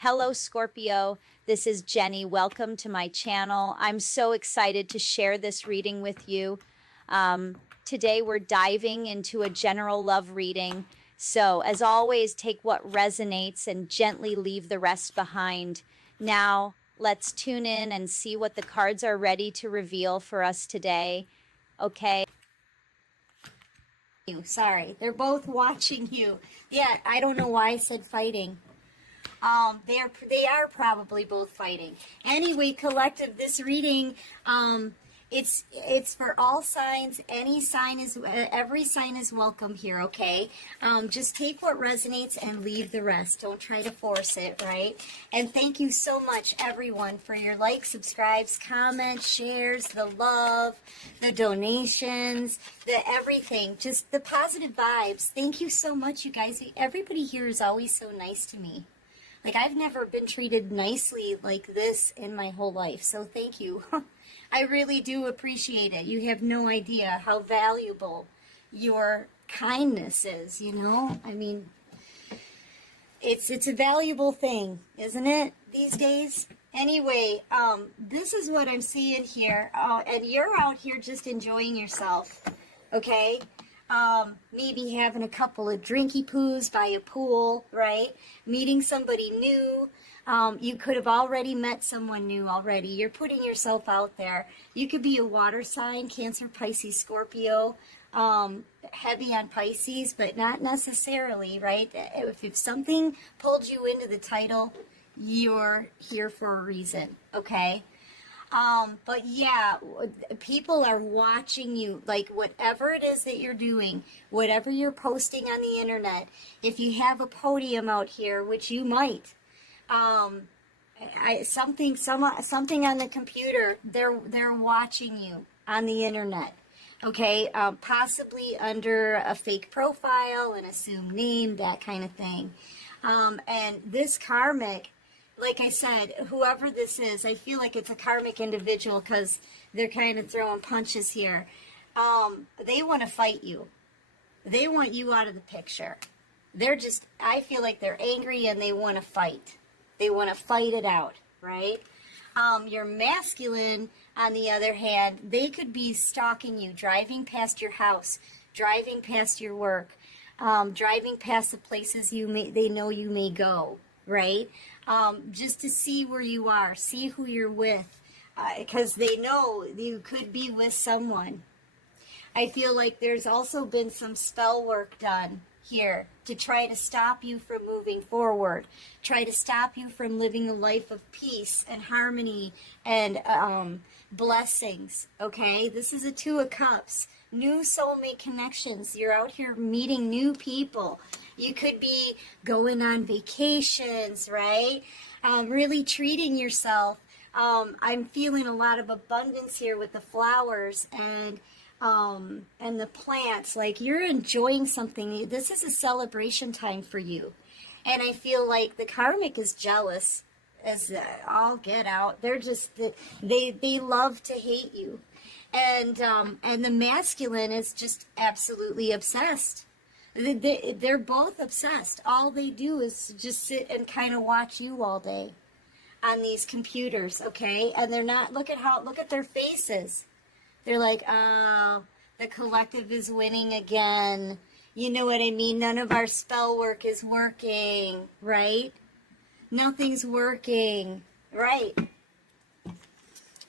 Hello, Scorpio. This is Jenny. Welcome to my channel. I'm so excited to share this reading with you. Today, we're diving into a general love reading. So, as always, take what resonates and gently leave the rest behind. Now, let's tune in and see what the cards are ready to reveal for us today. Okay. Sorry, they're both watching you. Yeah, I don't know why I said fighting. They are probably both fighting. Anyway, collective, this reading, it's for all signs. Every sign is welcome here. Okay, just take what resonates and leave the rest. Don't try to force it, right? And thank you so much, everyone, for your likes, subscribes, comments, shares, the love, the donations, the everything, just the positive vibes. Thank you so much, you guys. Everybody here is always so nice to me. Like, I've never been treated nicely like this in my whole life, so thank you. I really do appreciate it. You have no idea how valuable your kindness is, you know? I mean, it's a valuable thing, isn't it, these days? Anyway, this is what I'm seeing here, and you're out here just enjoying yourself, okay? Maybe having a couple of drinky poos by a pool, right? Meeting somebody new. You could have already met someone new already. You're putting yourself out there. You could be a water sign, Cancer, Pisces, Scorpio, heavy on Pisces, but not necessarily, right? If something pulled you into the title, you're here for a reason, okay? But yeah, people are watching you, like whatever it is that you're doing, whatever you're posting on the internet. If you have a podium out here, which you might, something on the computer, they're watching you on the internet. Okay, possibly under a fake profile, an assumed name, that kind of thing. And this karmic, like I said, whoever this is, I feel like it's a karmic individual because they're kind of throwing punches here. They want to fight you. They want you out of the picture. I feel like they're angry and they want to fight. They want to fight it out, right? Your masculine, on the other hand, they could be stalking you, driving past your house, driving past your work, driving past the places they know you may go, right? Just to see where you are, see who you're with, because they know you could be with someone. I feel like there's also been some spell work done here to try to stop you from moving forward, try to stop you from living a life of peace and harmony and blessings, okay? This is a Two of Cups. New soulmate connections. You're out here meeting new people. You could be going on vacations, right? Really treating yourself. I'm feeling a lot of abundance here with the flowers and the plants. Like, you're enjoying something. This is a celebration time for you. And I feel like the karmic is jealous as all get out. They're just, they love to hate you. And the masculine is just absolutely obsessed. They're both obsessed. All they do is just sit and kind of watch you all day on these computers, okay? And they're not, look at their faces. They're like, oh, the collective is winning again. You know what I mean? None of our spell work is working, right? Nothing's working, right?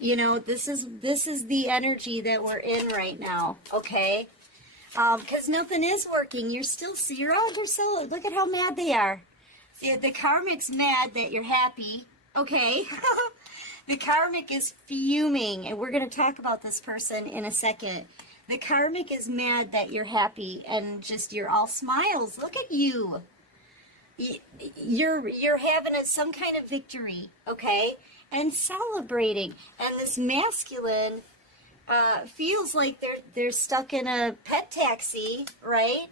You know, this is the energy that we're in right now, okay? Because nothing is working. You're so, look at how mad they are. See, the karmic's mad that you're happy, okay? The karmic is fuming, and we're going to talk about this person in a second. The karmic is mad that you're happy, and just you're all smiles. Look at you. You're having some kind of victory, okay? And celebrating. And this masculine feels like they're stuck in a pet taxi, right?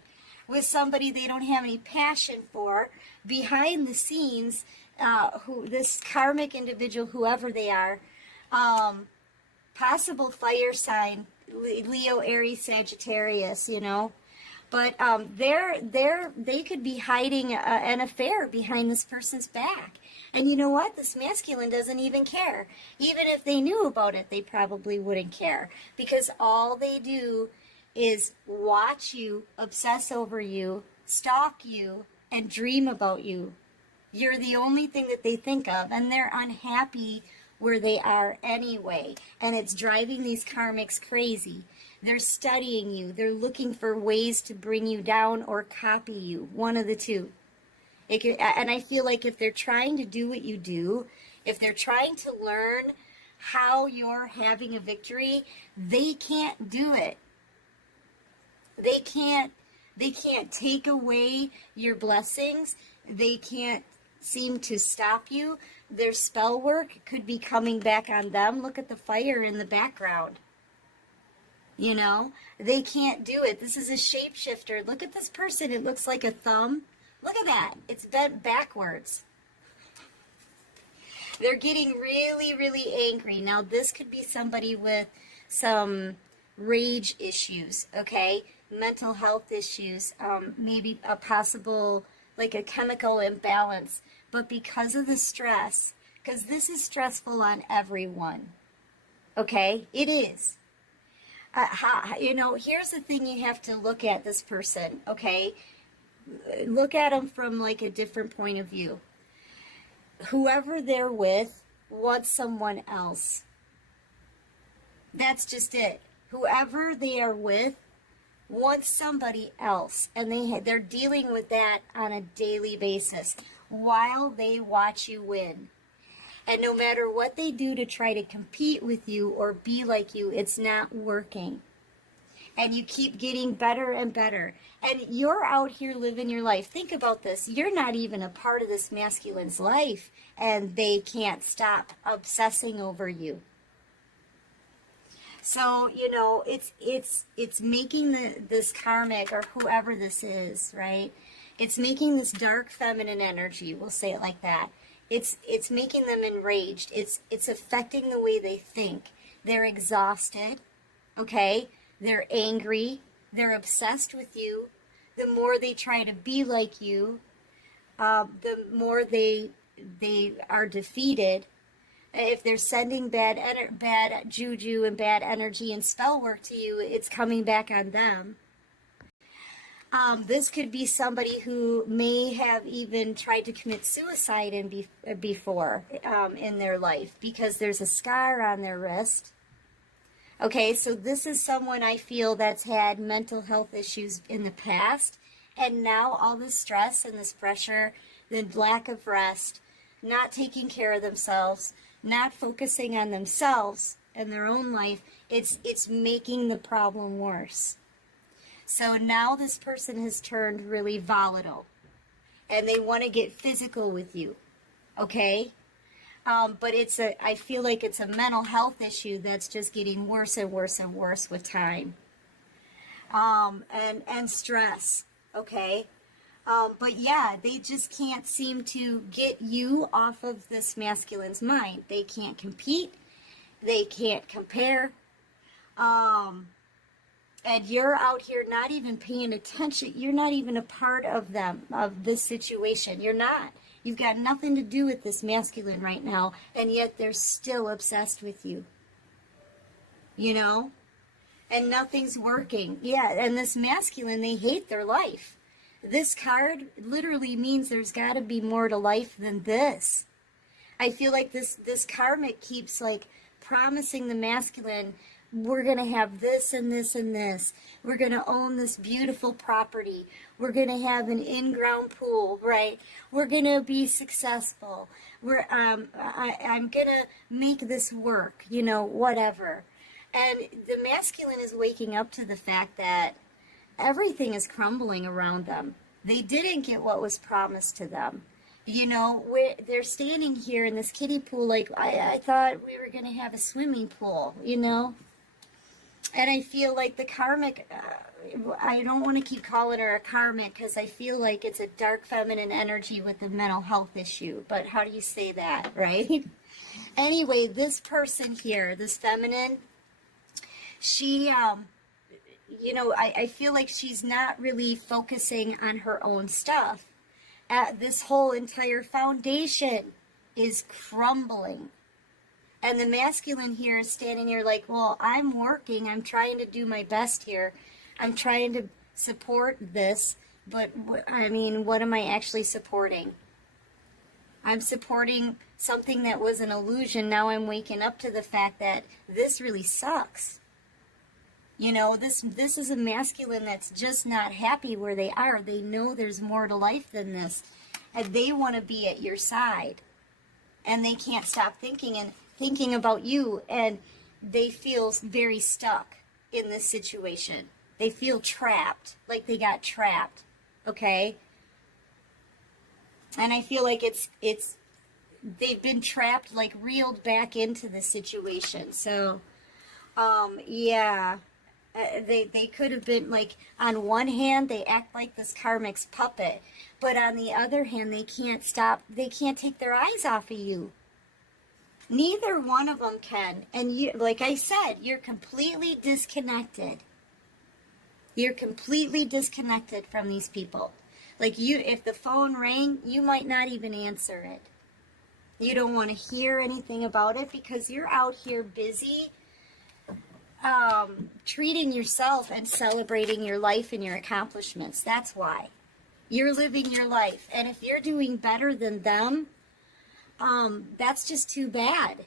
With somebody they don't have any passion for. Behind the scenes, this karmic individual, whoever they are, possible fire sign, Leo, Aries, Sagittarius, you know. But they could be hiding an affair behind this person's back. And you know what? This masculine doesn't even care. Even if they knew about it, they probably wouldn't care. Because all they do is watch you, obsess over you, stalk you, and dream about you. You're the only thing that they think of. And they're unhappy where they are anyway. And it's driving these karmics crazy. They're studying you. They're looking for ways to bring you down or copy you. One of the two. And I feel like if they're trying to do what you do, if they're trying to learn how you're having a victory, they can't do it. They can't take away your blessings. They can't seem to stop you. Their spell work could be coming back on them. Look at the fire in the background. You know, they can't do it. This is a shapeshifter. Look at this person. It looks like a thumb. Look at that. It's bent backwards. They're getting really, really angry. Now, this could be somebody with some rage issues, okay? Mental health issues, maybe a possible, like a chemical imbalance. But because of the stress, because this is stressful on everyone, okay? It is. You know, here's the thing you have to look at this person, okay? Look at them from like a different point of view. Whoever they're with wants someone else. That's just it. Whoever they are with wants somebody else, and they're dealing with that on a daily basis while they watch you win. And no matter what they do to try to compete with you or be like you, it's not working. And you keep getting better and better. And you're out here living your life. Think about this. You're not even a part of this masculine's life, and they can't stop obsessing over you. So, you know, it's making this karmic, or whoever this is, right? It's making this dark feminine energy, we'll say it like that. It's making them enraged. It's affecting the way they think. They're exhausted, okay? They're angry. They're obsessed with you. The more they try to be like you, the more they are defeated. If they're sending bad juju and bad energy and spell work to you, it's coming back on them. This could be somebody who may have even tried to commit suicide before in their life, because there's a scar on their wrist. Okay, so this is someone I feel that's had mental health issues in the past, and now all this stress and this pressure, the lack of rest, not taking care of themselves, not focusing on themselves and their own life, it's making the problem worse. So now this person has turned really volatile, and they want to get physical with you, okay? But I feel like it's a mental health issue that's just getting worse and worse and worse with time. And stress, okay? But yeah, they just can't seem to get you off of this masculine's mind. They can't compete. They can't compare. And you're out here not even paying attention. You're not even a part of them, of this situation. You're not. You've got nothing to do with this masculine right now, and yet they're still obsessed with you. You know? And nothing's working. Yeah, and this masculine, they hate their life. This card literally means there's got to be more to life than this. I feel like this karmic keeps like promising the masculine, we're going to have this and this and this. We're going to own this beautiful property. We're going to have an in-ground pool, right? We're going to be successful. I'm going to make this work, you know, whatever. And the masculine is waking up to the fact that everything is crumbling around them. They didn't get what was promised to them. You know, they're standing here in this kiddie pool like, I thought we were going to have a swimming pool, you know? And I feel like the karmic, I don't want to keep calling her a karmic because I feel like it's a dark feminine energy with a mental health issue. But how do you say that, right? Anyway, this person here, this feminine, she I feel like she's not really focusing on her own stuff. This whole entire foundation is crumbling. And the masculine here is standing here like, well, I'm working. I'm trying to do my best here. I'm trying to support this. But, what am I actually supporting? I'm supporting something that was an illusion. Now I'm waking up to the fact that this really sucks. This is a masculine that's just not happy where they are. They know there's more to life than this. And they want to be at your side. And they can't stop thinking about you. And they feel very stuck in this situation. They feel trapped, like they got trapped. Okay? And I feel like they've been trapped, like reeled back into the situation. So, yeah. They could have been, like, on one hand, they act like this karmic's puppet, but on the other hand, they can't take their eyes off of you. Neither one of them can. And you, like I said, you're completely disconnected. You're completely disconnected from these people. Like, if the phone rang, you might not even answer it. You don't want to hear anything about it because you're out here busy treating yourself and celebrating your life and your accomplishments. That's why. You're living your life. And if you're doing better than them, that's just too bad.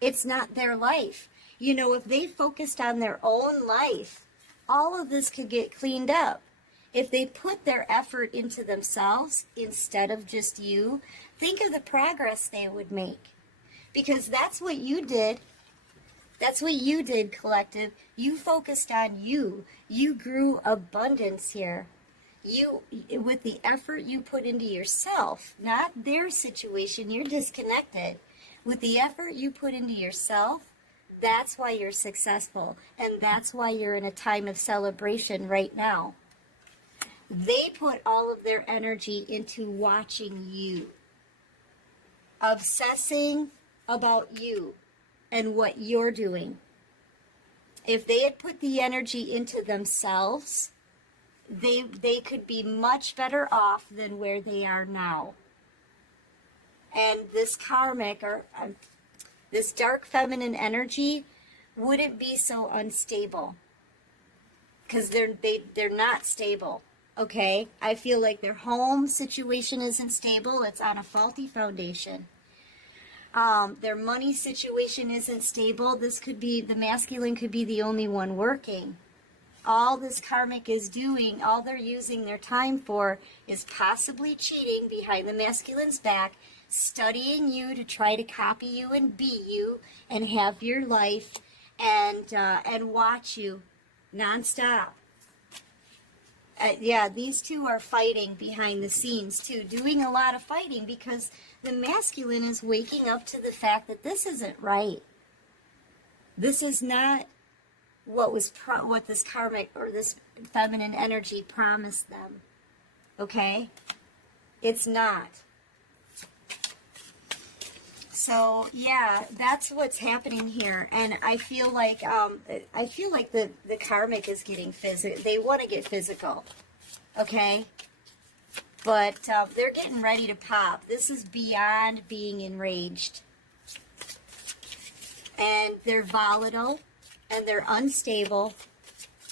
It's not their life. If they focused on their own life, all of this could get cleaned up. If they put their effort into themselves instead of just you, think of the progress they would make. Because that's what you did. That's what you did, collective. You focused on you. You grew abundance here. With the effort you put into yourself, not their situation, you're disconnected. With the effort you put into yourself, that's why you're successful. And that's why you're in a time of celebration right now. They put all of their energy into watching you, obsessing about you and what you're doing. If they had put the energy into themselves, they could be much better off than where they are now. And this karmic or this dark feminine energy wouldn't be so unstable, because they're not stable. Okay, I feel like their home situation isn't stable. It's on a faulty foundation. Their money situation isn't stable. The masculine could be the only one working. All this karmic is doing, all they're using their time for is possibly cheating behind the masculine's back, studying you to try to copy you and be you and have your life and watch you nonstop. Yeah, these two are fighting behind the scenes too, doing a lot of fighting because the masculine is waking up to the fact that this isn't right. This is not what this karmic or this feminine energy promised them. Okay? It's not. So yeah, that's what's happening here, and I feel like the karmic is getting physical. They want to get physical, okay? But they're getting ready to pop. This is beyond being enraged, and they're volatile, and they're unstable,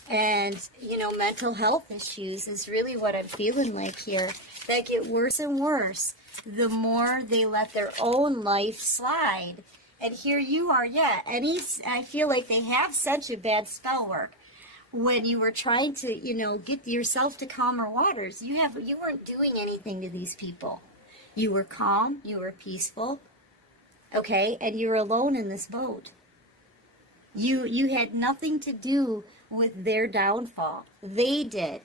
and mental health issues is really what I'm feeling like here. That get worse and worse the more they let their own life slide. And here you are, yeah, I feel like they have such a bad spell work. When you were trying to, get yourself to calmer waters, you weren't doing anything to these people. You were calm, you were peaceful, okay, and you were alone in this boat. You had nothing to do with their downfall. They did.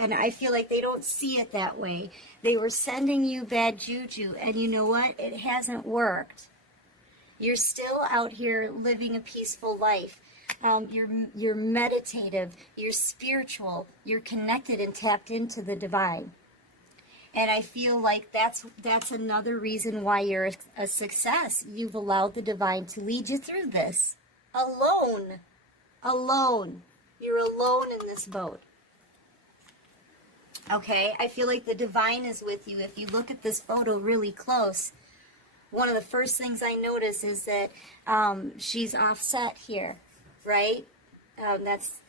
And I feel like they don't see it that way. They were sending you bad juju, and you know what? It hasn't worked. You're still out here living a peaceful life. You're meditative. You're spiritual. You're connected and tapped into the divine. And I feel like that's another reason why you're a success. You've allowed the divine to lead you through this alone. You're alone in this boat. Okay, I feel like the divine is with you. If you look at this photo really close, one of the first things I notice is that she's offset here, right? That's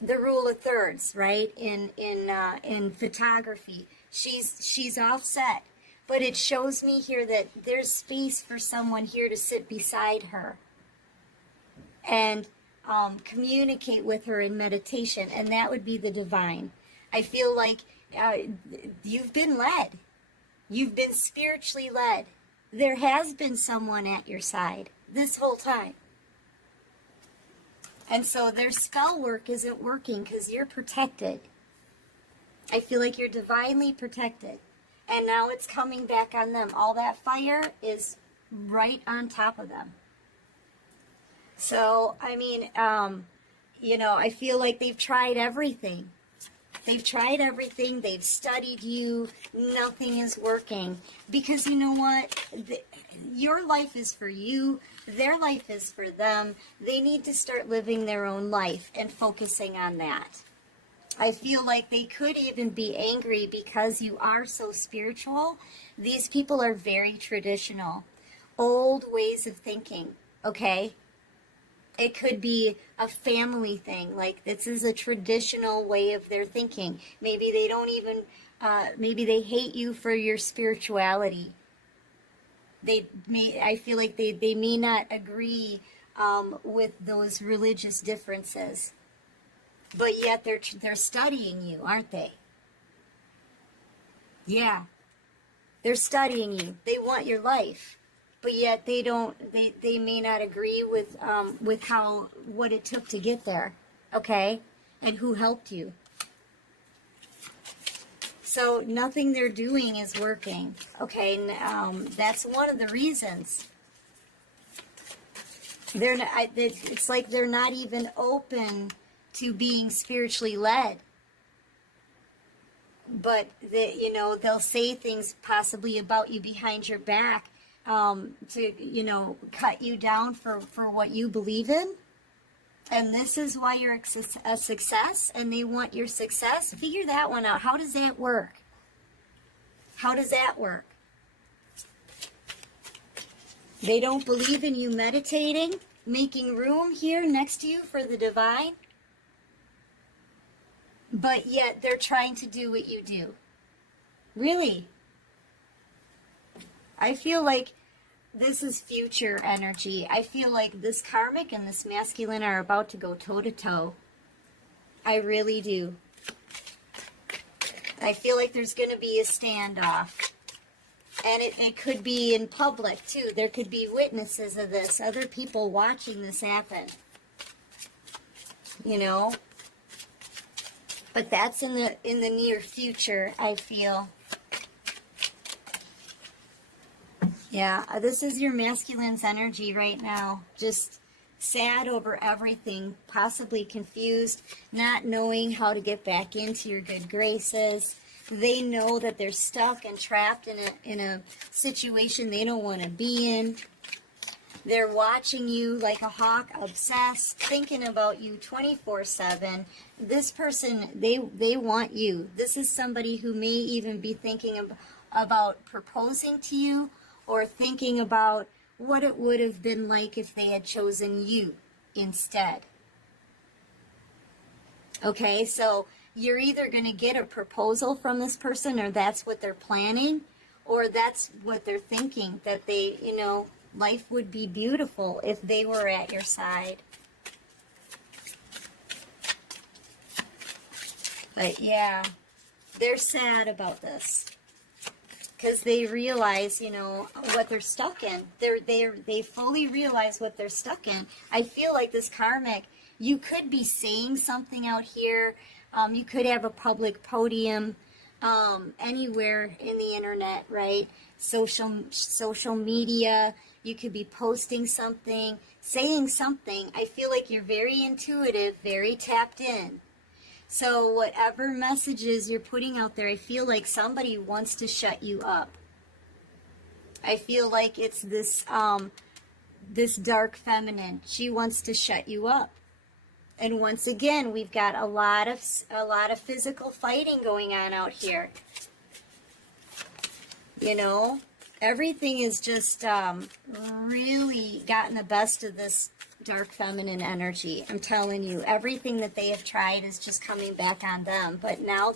the rule of thirds, right? In photography, she's offset, but it shows me here that there's space for someone here to sit beside her and communicate with her in meditation, and that would be the divine. I feel like you've been led. You've been spiritually led. There has been someone at your side this whole time. And so their spell work isn't working because you're protected. I feel like you're divinely protected. And now it's coming back on them. All that fire is right on top of them. So, I mean, I feel like they've tried everything. They've tried everything. They've studied you. Nothing is working. Because you know what? Your life is for you. Their life is for them. They need to start living their own life and focusing on that. I feel like they could even be angry because you are so spiritual. These people are very traditional. Old ways of thinking, okay? It could be a family thing, like this is a traditional way of their thinking. Maybe they don't even, maybe they hate you for your spirituality. I feel like they may not agree with those religious differences, but yet they're studying you, aren't they? Yeah, they're studying you. They want your life. But yet they may not agree with what it took to get there, okay? And who helped you. So nothing they're doing is working, okay? And, that's one of the reasons. It's like they're not even open to being spiritually led. But they'll say things possibly about you behind your back. To cut you down for what you believe in, and this is why you're a success, and they want your success. Figure that one out. How does that work? How does that work? They don't believe in you meditating, making room here next to you for the divine, but yet they're trying to do what you do. Really? I feel like this is future energy. I feel like this karmic and this masculine are about to go toe-to-toe. I really do. I feel like there's going to be a standoff. And it could be in public, too. There could be witnesses of this, other people watching this happen. But that's in the near future, I feel. Yeah, this is your masculine's energy right now. Just sad over everything, possibly confused, not knowing how to get back into your good graces. They know that they're stuck and trapped in a situation they don't want to be in. They're watching you like a hawk, obsessed, thinking about you 24/7. This person, they want you. This is somebody who may even be thinking about proposing to you, or thinking about what it would have been like if they had chosen you instead. Okay, so you're either going to get a proposal from this person, or that's what they're planning, or that's what they're thinking, that they, life would be beautiful if they were at your side. But yeah, they're sad about this. Because they realize, what they're stuck in. They fully realize what they're stuck in. I feel like this karmic, you could be saying something out here. You could have a public podium anywhere in the internet, right? Social media. You could be posting something, saying something. I feel like you're very intuitive, very tapped in. So whatever messages you're putting out there, I feel like somebody wants to shut you up. I feel like it's this dark feminine. She wants to shut you up. And once again, we've got a lot of physical fighting going on out here. You know, everything is just really gotten the best of this dark feminine energy. I'm telling you, everything that they have tried is just coming back on them. But now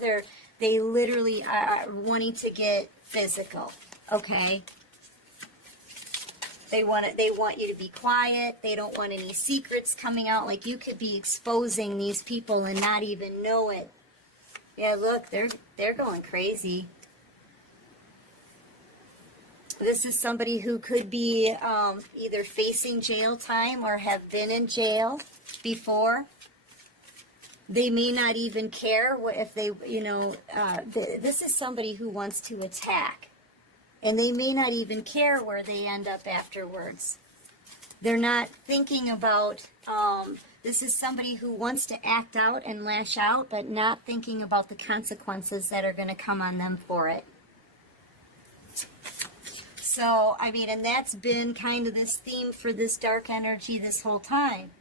they literally are wanting to get physical. Okay. They want you to be quiet. They don't want any secrets coming out. Like, you could be exposing these people and not even know it. Yeah, look, they're going crazy. This is somebody who could be either facing jail time or have been in jail before. They may not even care if they, this is somebody who wants to attack. And they may not even care where they end up afterwards. They're not thinking about, this is somebody who wants to act out and lash out, but not thinking about the consequences that are going to come on them for it. So, I mean, and that's been kind of this theme for this dark energy this whole time.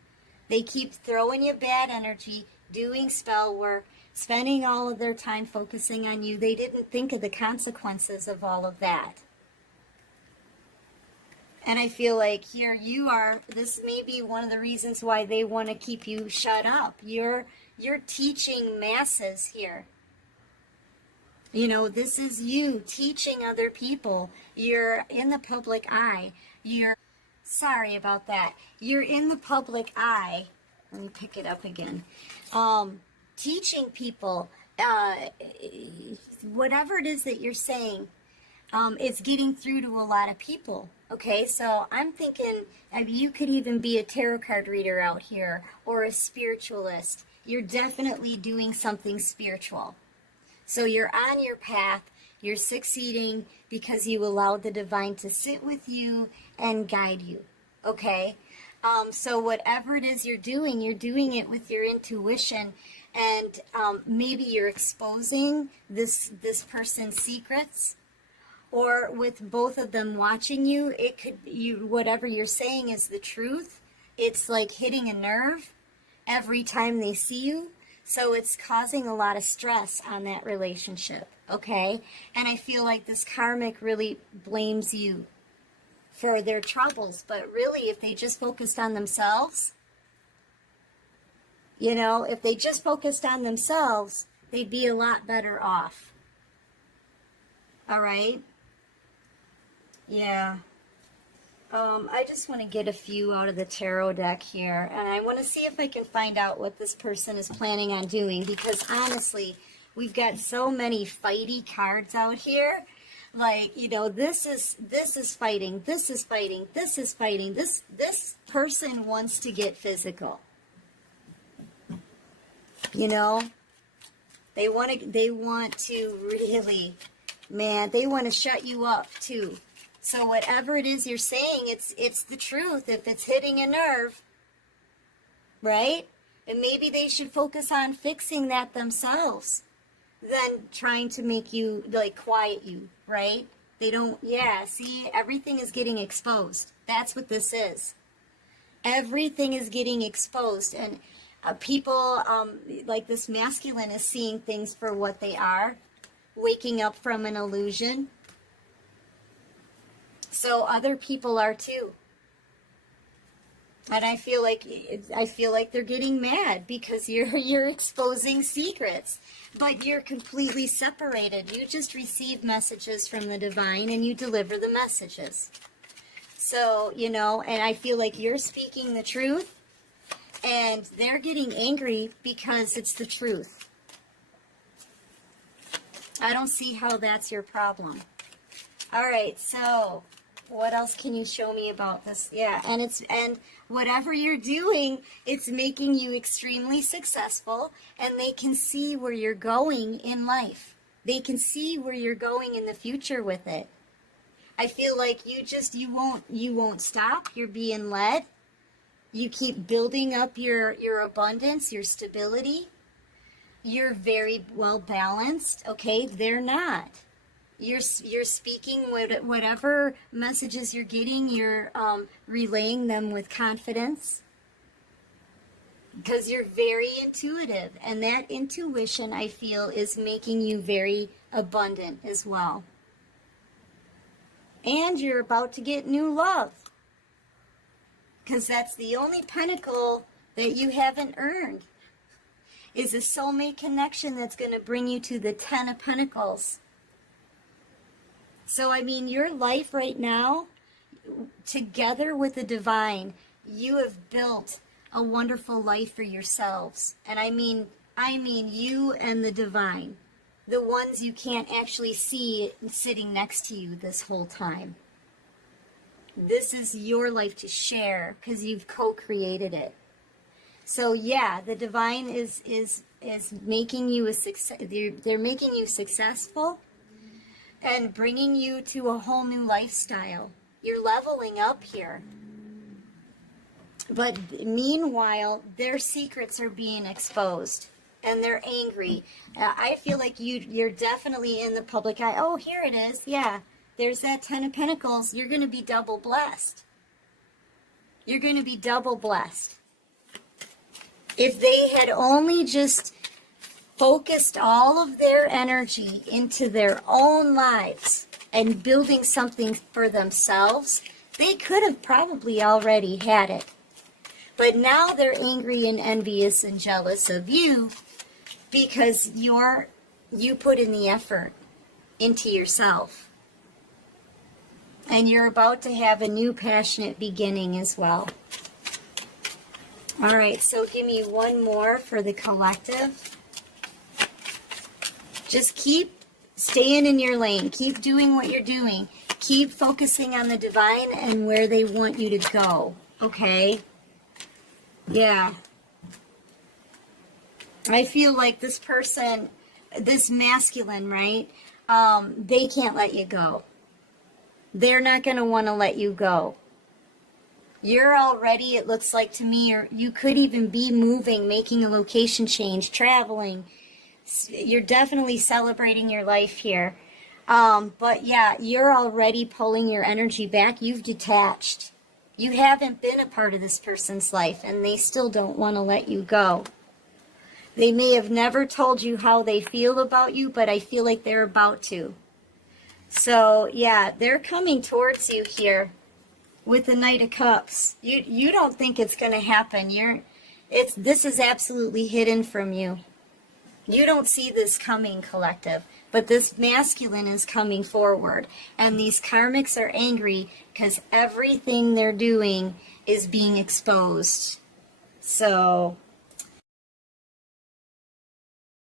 They keep throwing you bad energy, doing spell work, spending all of their time focusing on you. They didn't think of the consequences of all of that. And I feel like here you are, this may be one of the reasons why they want to keep you shut up. You're teaching masses here. You know, this is you teaching other people. You're in the public eye. Sorry about that. You're in the public eye. Let me pick it up again. Teaching people, whatever it is that you're saying, it's getting through to a lot of people. Okay, so I'm thinking, I mean, you could even be a tarot card reader out here, or a spiritualist. You're definitely doing something spiritual. So you're on your path, you're succeeding because you allowed the divine to sit with you and guide you. Okay, so whatever it is you're doing it with your intuition. And maybe you're exposing this person's secrets, or with both of them watching you, it could whatever you're saying is the truth. It's like hitting a nerve every time they see you, so it's causing a lot of stress on that relationship. Okay, and I feel like this karmic really blames you for their troubles, but really, if they just focused on themselves. You know, if they just focused on themselves, they'd be a lot better off. All right? Yeah. I just want to get a few out of the tarot deck here. And I want to see if I can find out what this person is planning on doing. Because honestly, we've got so many fighty cards out here. Like, you know, this is fighting, this is fighting, this is fighting. This person wants to get physical. You know, they want to really, man, they want to shut you up too. So whatever it is you're saying, it's the truth. If it's hitting a nerve, right? And maybe they should focus on fixing that themselves than trying to make you, like, quiet you, right? They don't, yeah, see, everything is getting exposed. That's what this is. Everything is getting exposed. And people, like this masculine, is seeing things for what they are, waking up from an illusion. So other people are too. And I feel like they're getting mad because you're exposing secrets, but you're completely separated. You just receive messages from the divine and you deliver the messages. So, you know, and I feel like you're speaking the truth. And they're getting angry because it's the truth. I don't see how that's your problem. All right, so what else can you show me about this? Yeah, and whatever you're doing, it's making you extremely successful, and they can see where you're going in life. They can see where you're going in the future with it. I feel like you won't stop. You're being led. You keep building up your abundance, your stability. You're very well balanced, okay? They're not. You're speaking whatever messages you're getting, you're relaying them with confidence. because you're very intuitive, and that intuition, I feel, is making you very abundant as well. And you're about to get new love, because that's the only pentacle that you haven't earned, is a soulmate connection that's going to bring you to the 10 of Pentacles. So, I mean, your life right now, together with the divine, you have built a wonderful life for yourselves. And I mean you and the divine, the ones you can't actually see sitting next to you this whole time. This is your life to share because you've co-created it. So yeah, the divine is making you a success. They're making you successful and bringing you to a whole new lifestyle. You're leveling up here. But meanwhile, their secrets are being exposed, and they're angry. I feel like you're definitely in the public eye. Oh, here it is. Yeah, there's that 10 of Pentacles. You're going to be double blessed. You're going to be double blessed. If they had only just focused all of their energy into their own lives and building something for themselves, they could have probably already had it. But now they're angry and envious and jealous of you because you put in the effort into yourself. And you're about to have a new passionate beginning as well. All right, so give me one more for the collective. Just keep staying in your lane. Keep doing what you're doing. Keep focusing on the divine and where they want you to go, okay? Yeah. I feel like this person, this masculine, right? They can't let you go. They're not going to want to let you go. You're already, it looks like to me, or you could even be moving, making a location change, traveling. You're definitely celebrating your life here. But yeah, you're already pulling your energy back. You've detached. You haven't been a part of this person's life, and they still don't want to let you go. They may have never told you how they feel about you, but I feel like they're about to. So yeah, they're coming towards you here with the Knight of Cups. You don't think it's going to happen. This is absolutely hidden from you. You don't see this coming, collective, but this masculine is coming forward, and these karmics are angry because everything they're doing is being exposed. So